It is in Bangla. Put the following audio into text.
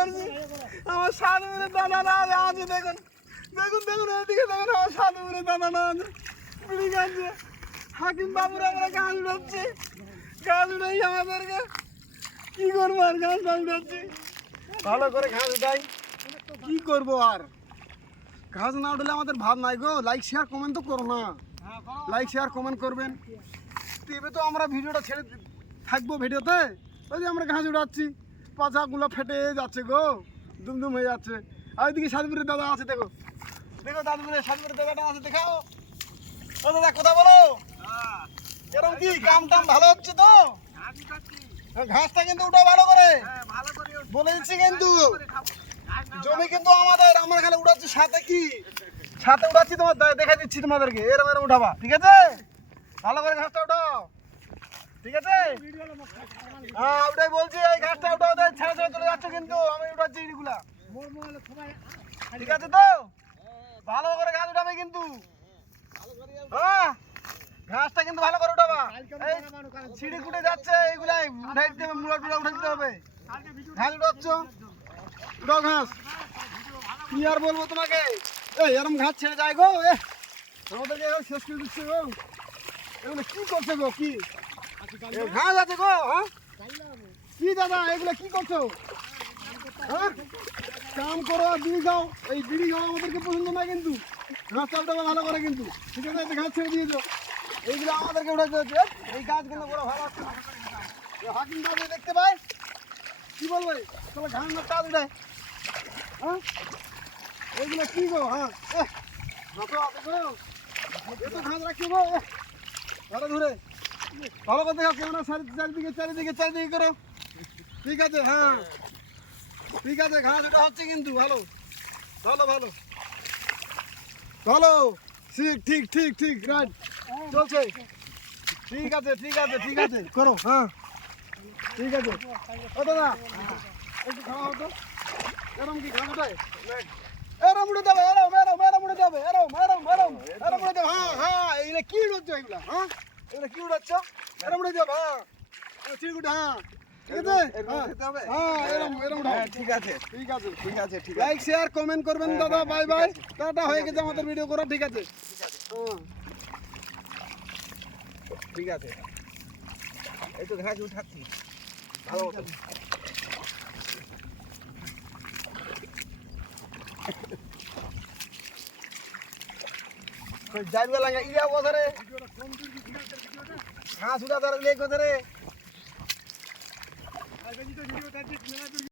করছি। আমার সাধুগুরের দানা না আছে, দেখুন দেখুন দেখুন, এইদিকে দেখুন আমার সাধুগুরের দানা না আছে, বিড়ি খাচ্ছে। হাকিম বাবুরা আমরা গাছ উড়াচ্ছি, গাছ উড়াই আমাদেরকে কি করবো, আর গাছ উড়াচ্ছি। ভালো করে ঘাস উঠাই, কি করবো আর। ঘাস না উঠলে আমাদের ভাব নাই গো। লাইক শেয়ার কমেন্ট তো করো না, লাইক শেয়ার কমেন্ট করবেন। তবে তো আমরা ভিডিওটা ছেড়ে থাকবো ভিডিওতে। ওই যে আমরা ঘাস উড়াচ্ছি, পাছাগুলো ফেটে যাচ্ছে গো, দুমদুম হয়ে যাচ্ছে। আর ওইদিকে সাধুপুরের দাদা আছে, দেখো দেখো দাদুপুরের সাধুপুরের দাদাটা আছে, দেখাও। ও দাদা কথা বলো, এরকম কি কাম টাম ভালো হচ্ছে তো? ঘাসটা কিন্তু উঠা ভালো করে বলে দিচ্ছি, কিন্তু জমি কিন্তু আমাদের, আমরা খালি উড়াচ্ছি, সাথে কি সাথে উড়াচ্ছি, তোমার দেখা দিচ্ছি তোমাদেরকে, এরম এরম উঠাবা, ঠিক আছে? ভালো করে ঘাসটা উঠাও, ঠিক আছে? হ্যাঁ ওটাই বলছি, এই ঘাসটা উঠাও, ছেড়ে ছেড়ে চলে যাচ্ছে, কিন্তু আমি উঠাচ্ছি এইগুলা, ঠিক আছে তো? ভালো করে ঘাস উঠাবে কিন্তু, হ্যাঁ ঘাসটা কিন্তু ভালো করে উঠাবা। এই ছিঁড়ে কুটে যাচ্ছে, এইগুলাই উঠাই দিতে হবে, মুড়া টুড়া উঠাই দিতে হবে। ঘাস উঠাচ্ছ, উঠাও ঘাস। কি আর বলবো তোমাকে, এই এরম ঘাস ছেড়ে যায় গো, আমাদেরকে শেষ করে দিচ্ছে গো। এগুলো কি করছে গো, কি ঘাস আছে গো? হ্যাঁ কি দাদা, এগুলো কি করছো? হ্যাঁ কাম করো আর বিড়ি খাও, এই বিড়ি খাওয়া আমাদেরকে পছন্দ না, কিন্তু ঘাস চালটা ভালো করে, কিন্তু ঠিক আছে? ঘাস ছেড়ে দিয়েছো, এইগুলো আমাদেরকে উঠাতে হচ্ছে। এই গাছ কিন্তু বড় ভালো আছে, হাকিম বাবু দেখতে পাই, কি বলবে তাহলে ঘাস না কাজ উঠায়। হ্যাঁ এইগুলো কি গো? হ্যাঁ এত ঘাস রাখছি গো, ধরে ধরে ভালো করে দেখাও, কেমন চারিদিকে চারিদিকে চারিদিকে করো, ঠিক আছে? হ্যাঁ ঠিক আছে, ঘাস ওটা হচ্ছে কিন্তু ভালো ভালো ভালো ভালো, ঠিক ঠিক ঠিক ঠিক রাইট চলছে, ঠিক আছে ঠিক আছে ঠিক আছে করো। হ্যাঁ ঠিক আছে। ও দাদা একটু খাওয়া হতো, এরম কি ঘাস ওঠায়? এরম উঠে যাবে, এরম এরম এরম উঠে যাবে, এরম এরম এরম এরম উঠে যাবে। হ্যাঁ হ্যাঁ এগুলো কি উড়াচ্ছ এগুলা? হ্যাঁ এগুলো কি উড়াচ্ছ? এরম উঠে যাবে, হ্যাঁ ঠিক উঠে, হ্যাঁ ঠিক আছে, হ্যাঁ এরম এরম উঠাও, ঠিক আছে ঠিক আছে ঠিক আছে ঠিক আছে। লাইক শেয়ার কমেন্ট করবেন দাদা, বাই বাই, টাটা, হয়ে গেছে আমাদের ভিডিও করা, ঠিক আছে? হ্যাঁ ঠিক আছে, এই তো ঘাস উঠাচ্ছি ভালো মতো। যাইবে লাগা ইয়া বছরে ঘাস উঠা ধরে লেগ ধরে